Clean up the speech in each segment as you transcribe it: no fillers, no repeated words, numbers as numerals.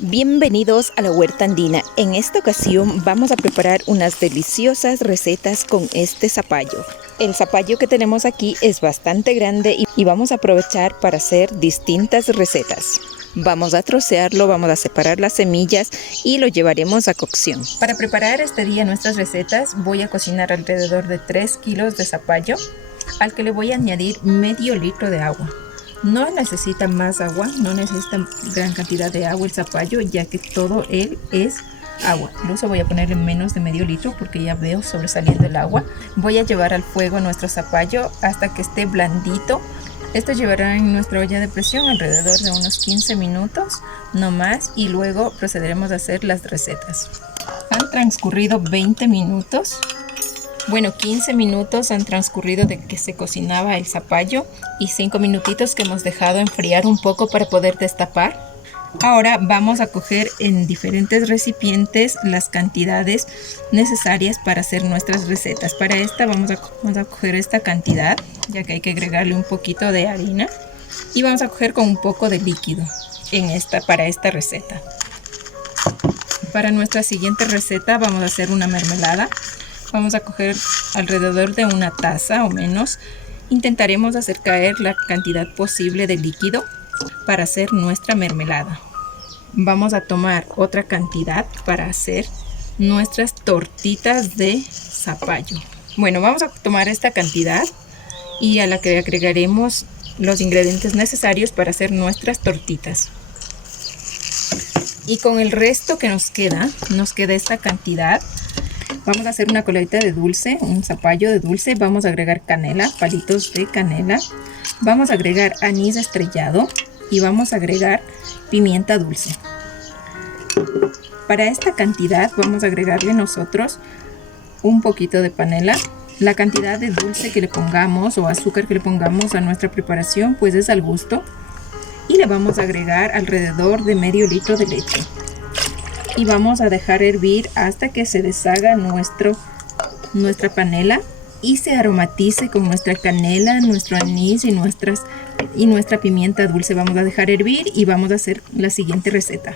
Bienvenidos a la huerta andina. En esta ocasión vamos a preparar unas deliciosas recetas con este zapallo. El zapallo que tenemos aquí es bastante grande y vamos a aprovechar para hacer distintas recetas. Vamos a trocearlo, vamos a separar las semillas y lo llevaremos a cocción. Para preparar este día nuestras recetas voy a cocinar alrededor de 3 kilos de zapallo, al que le voy a añadir medio litro de agua. No necesita más agua, no necesita gran cantidad de agua el zapallo, ya que todo él es agua. Incluso voy a ponerle menos de medio litro porque ya veo sobresaliendo el agua. Voy a llevar al fuego nuestro zapallo hasta que esté blandito. Esto llevará en nuestra olla de presión alrededor de unos 15 minutos, no más, y luego procederemos a hacer las recetas. Han transcurrido 20 minutos. Bueno, 15 minutos han transcurrido de que se cocinaba el zapallo y 5 minutitos que hemos dejado enfriar un poco para poder destapar. Ahora vamos a coger en diferentes recipientes las cantidades necesarias para hacer nuestras recetas. Para esta vamos a coger esta cantidad, ya que hay que agregarle un poquito de harina, y vamos a coger con un poco de líquido para esta receta. Para nuestra siguiente receta vamos a hacer una mermelada. Vamos a coger alrededor de una taza o menos. Intentaremos hacer caer la cantidad posible de líquido para hacer nuestra mermelada. Vamos a tomar otra cantidad para hacer nuestras tortitas de zapallo. Bueno, vamos a tomar esta cantidad y a la que agregaremos los ingredientes necesarios para hacer nuestras tortitas. Y con el resto que nos queda esta cantidad. Vamos a hacer una coladita de dulce, un zapallo de dulce. Vamos a agregar canela, palitos de canela. Vamos a agregar anís estrellado y vamos a agregar pimienta dulce. Para esta cantidad vamos a agregarle nosotros un poquito de panela. La cantidad de dulce que le pongamos o azúcar que le pongamos a nuestra preparación pues es al gusto. Y le vamos a agregar alrededor de medio litro de leche. Y vamos a dejar hervir hasta que se deshaga nuestra panela y se aromatice con nuestra canela, nuestro anís y nuestra pimienta dulce. Vamos a dejar hervir y vamos a hacer la siguiente receta.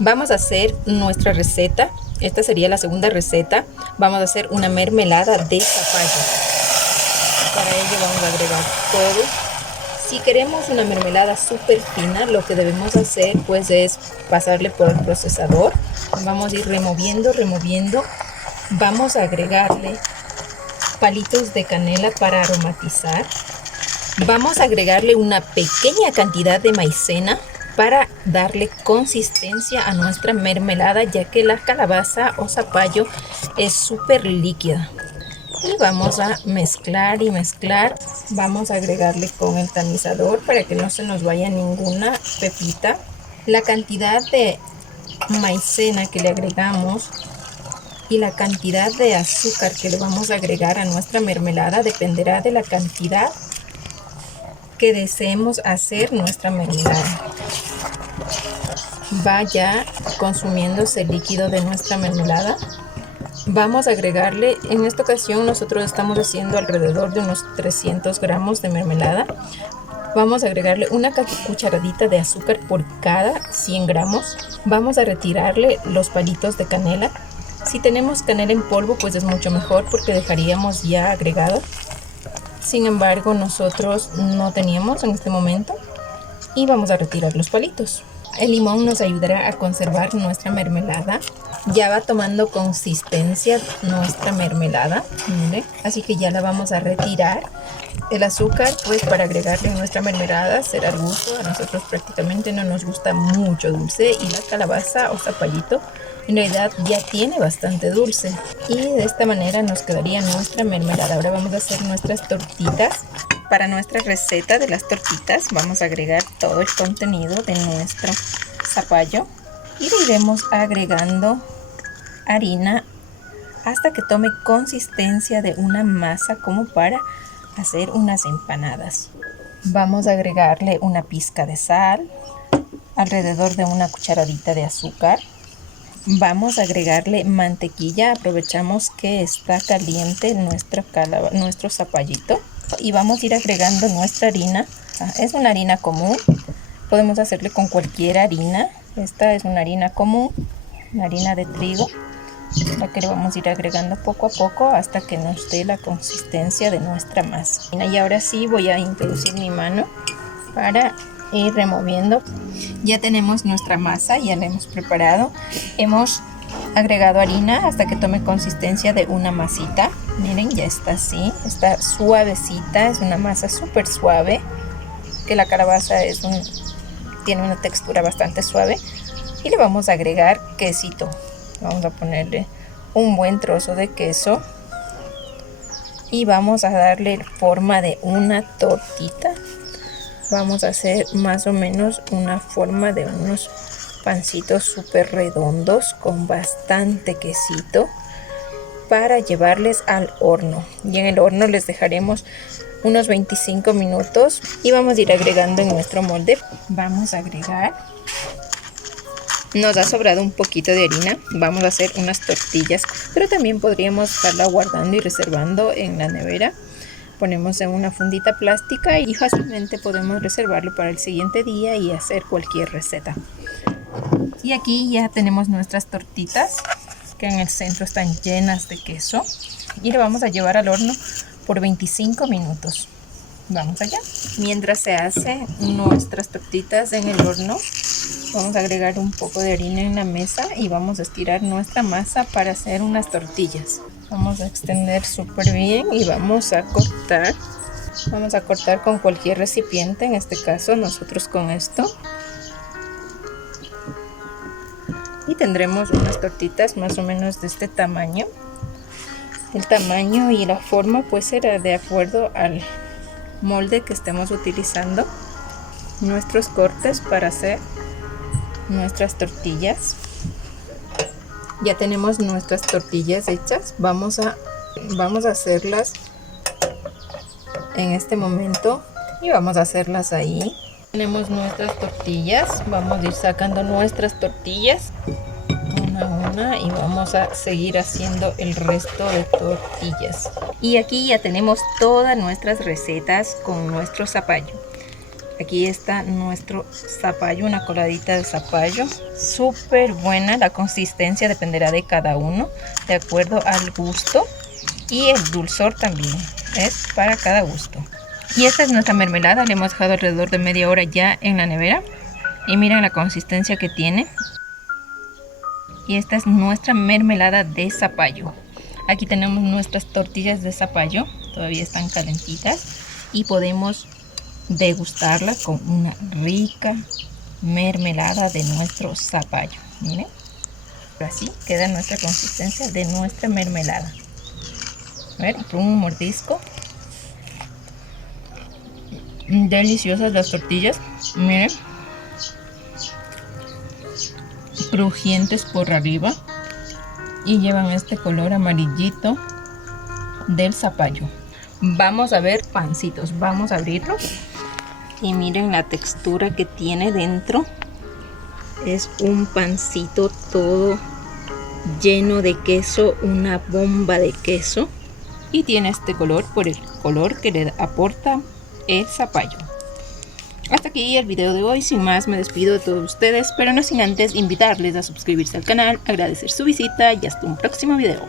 Vamos a hacer nuestra receta. Esta sería la segunda receta. Vamos a hacer una mermelada de zapallo. Para ello vamos a agregar todo. Si queremos una mermelada súper fina, lo que debemos hacer pues es pasarle por el procesador. Vamos a ir removiendo. Vamos a agregarle palitos de canela para aromatizar. Vamos a agregarle una pequeña cantidad de maicena para darle consistencia a nuestra mermelada, ya que la calabaza o zapallo es súper líquida. Y vamos a mezclar y mezclar. Vamos a agregarle con el tamizador para que no se nos vaya ninguna pepita. La cantidad de maicena que le agregamos y la cantidad de azúcar que le vamos a agregar a nuestra mermelada dependerá de la cantidad que deseemos hacer nuestra mermelada. Vaya consumiéndose el líquido de nuestra mermelada. Vamos a agregarle, en esta ocasión nosotros estamos haciendo alrededor de unos 300 gramos de mermelada. Vamos a agregarle una cucharadita de azúcar por cada 100 gramos. Vamos a retirarle los palitos de canela. Si tenemos canela en polvo pues es mucho mejor porque dejaríamos ya agregado. Sin embargo nosotros no teníamos en este momento y vamos a retirar los palitos. El limón nos ayudará a conservar nuestra mermelada. Ya va tomando consistencia nuestra mermelada, ¿vale? Así que ya la vamos a retirar. El azúcar pues para agregarle a nuestra mermelada será al gusto. A nosotros prácticamente no nos gusta mucho dulce y la calabaza o zapallito en realidad ya tiene bastante dulce. Y de esta manera nos quedaría nuestra mermelada. Ahora vamos a hacer nuestras tortitas. Para nuestra receta de las tortitas vamos a agregar todo el contenido de nuestro zapallo y le iremos agregando harina hasta que tome consistencia de una masa como para hacer unas empanadas. Vamos a agregarle una pizca de sal, alrededor de una cucharadita de azúcar. Vamos a agregarle mantequilla. Aprovechamos que está caliente nuestro zapallito y vamos a ir agregando nuestra harina. Es una harina común, podemos hacerle con cualquier harina Esta es una harina común, una harina de trigo, la que le vamos a ir agregando poco a poco hasta que nos dé la consistencia de nuestra masa. Y ahora sí voy a introducir mi mano para ir removiendo. Ya tenemos nuestra masa, ya la hemos preparado. Hemos agregado harina hasta que tome consistencia de una masita. Miren, ya está así, está suavecita, es una masa súper suave, que la calabaza tiene una textura bastante suave. Y le vamos a agregar quesito. Vamos a ponerle un buen trozo de queso y vamos a darle forma de una tortita. Vamos a hacer más o menos una forma de unos pancitos súper redondos con bastante quesito para llevarles al horno. Y en el horno les dejaremos unos 25 minutos y vamos a ir agregando en nuestro molde. Vamos a agregar. Nos ha sobrado un poquito de harina, vamos a hacer unas tortillas, pero también podríamos estarla guardando y reservando en la nevera. Ponemos en una fundita plástica y fácilmente podemos reservarlo para el siguiente día y hacer cualquier receta. Y aquí ya tenemos nuestras tortitas, que en el centro están llenas de queso, y le vamos a llevar al horno por 25 minutos. Vamos allá. Mientras se hacen nuestras tortitas en el horno, vamos a agregar un poco de harina en la mesa y vamos a estirar nuestra masa para hacer unas tortillas. Vamos a extender súper bien y vamos a cortar. Vamos a cortar con cualquier recipiente, en este caso nosotros con esto. Y tendremos unas tortitas más o menos de este tamaño. El tamaño y la forma pues será de acuerdo al molde que estemos utilizando nuestros cortes para hacer nuestras tortillas. Ya tenemos nuestras tortillas hechas. Vamos a hacerlas en este momento y vamos a hacerlas ahí. Tenemos nuestras tortillas, vamos a ir sacando nuestras tortillas una a una y vamos a seguir haciendo el resto de tortillas. Y aquí ya tenemos todas nuestras recetas con nuestro zapallo. Aquí está nuestro zapallo, una coladita de zapallo, súper buena. La consistencia dependerá de cada uno, de acuerdo al gusto, y el dulzor también es para cada gusto. Y esta es nuestra mermelada, la hemos dejado alrededor de media hora ya en la nevera. Y miren la consistencia que tiene. Y esta es nuestra mermelada de zapallo. Aquí tenemos nuestras tortillas de zapallo, todavía están calentitas. Y podemos degustarla con una rica mermelada de nuestro zapallo. Miren, así queda nuestra consistencia de nuestra mermelada. A ver, un mordisco. Deliciosas las tortillas, miren, crujientes por arriba y llevan este color amarillito del zapallo. Vamos a ver pancitos, vamos a abrirlos y miren la textura que tiene dentro. Es un pancito todo lleno de queso, una bomba de queso, y tiene este color por el color que le aporta el zapallo. Hasta aquí el video de hoy. Sin más, me despido de todos ustedes, pero no sin antes invitarles a suscribirse al canal, agradecer su visita y hasta un próximo video.